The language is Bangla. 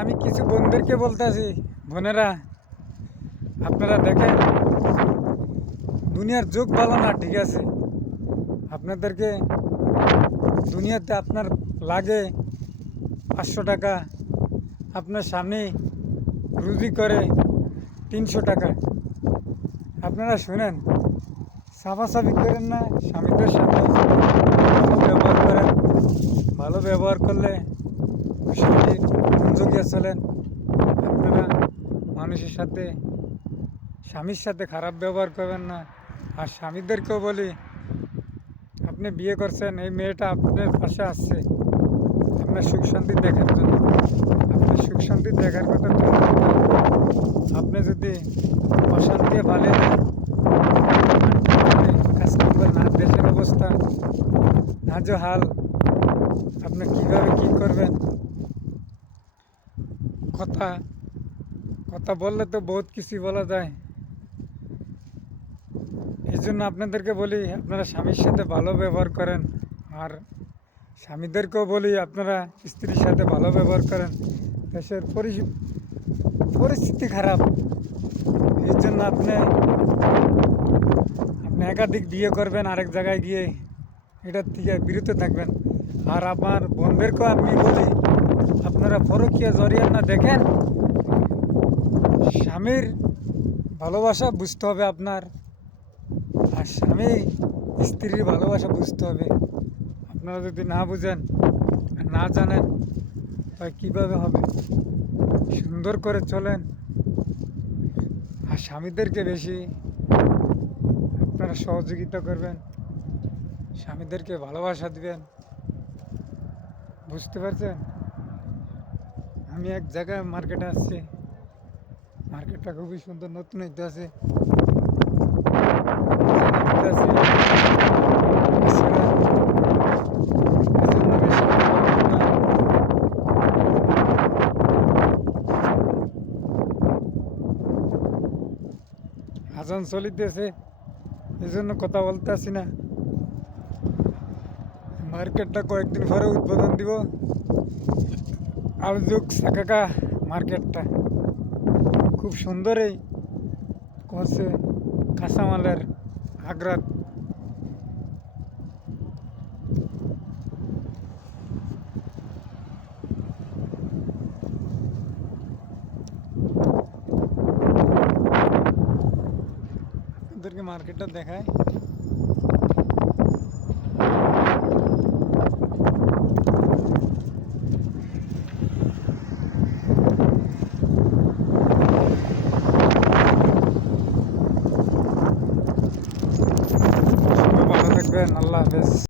আমি কিছু বোনদেরকে বলতেছি, বোনেরা আপনারা দেখেন দুনিয়ার যুগ ভালো না, ঠিক আছে, আপনাদেরকে দুনিয়াতে আপনার লাগে 500 টাকা, আপনার স্বামী রুজি করে 300 টাকা। আপনারা শুনেন, সাফাসাফি করেন না, স্বামীদের সাথে ভালো ব্যবহার করেন। ভালো ব্যবহার করলে স্বামীর মনোযোগিয়া চলেন। আপনারা মানুষের সাথে, স্বামীর সাথে খারাপ ব্যবহার করবেন না। আর স্বামীদেরকেও বলি, আপনি বিয়ে করছেন, এই মেয়েটা আপনার পাশে আসছে আপনার সুখ শান্তি দেখার জন্য। আপনি সুখ শান্তি দেখার কথা আপনি যদি অশান্তি ভালো কাজ করবেন না, দেশের অবস্থা নাজেহাল, আপনি কিভাবে কি করবেন? কথা কথা বললে তো বহুত কিছু বলা যায়। এই জন্য আপনাদেরকে বলি, আপনারা স্বামীর সাথে ভালো ব্যবহার করেন। আর স্বামীদেরকেও বলি, আপনারা স্ত্রীর সাথে ভালো ব্যবহার করেন। দেশের পরিস্থিতি খারাপ, এই জন্য আপনি একাধিক বিয়ে করবেন আরেক জায়গায় গিয়ে, এটার থেকে বিরত থাকবেন। আর আমার বোনদেরকেও আমি বলি, আপনারা পরকীয়া জড়িয়ে না, দেখেন স্বামীর ভালোবাসা বুঝতে হবে আপনার, আর স্বামী স্ত্রীর ভালোবাসা বুঝতে হবে। আপনারা যদি না বুঝেন, না জানেন, তাই কীভাবে হবে? সুন্দর করে চলেন। আর স্বামীদেরকে বেশি আপনারা সহযোগিতা করবেন, স্বামীদেরকে ভালোবাসা দিবেন। বুঝতে পারছেন? আমি এক জায়গায় মার্কেটে আসছি, মার্কেটটা খুবই সুন্দর, নতুন হইতে আছে। আজান চলিতেছে, এই জন্য কথা বলতে আসি না। মার্কেটটা কয়েকদিন পরে উদ্বোধন দিব, আলযুগ সাকাকা মার্কেটটা খুব সুন্দরই করছে, কাঁচামালের আগ্রাত। আপনাদেরকে মার্কেটটা দেখায়। ভালো থাকবেন, আল্লাহ হাফেজ।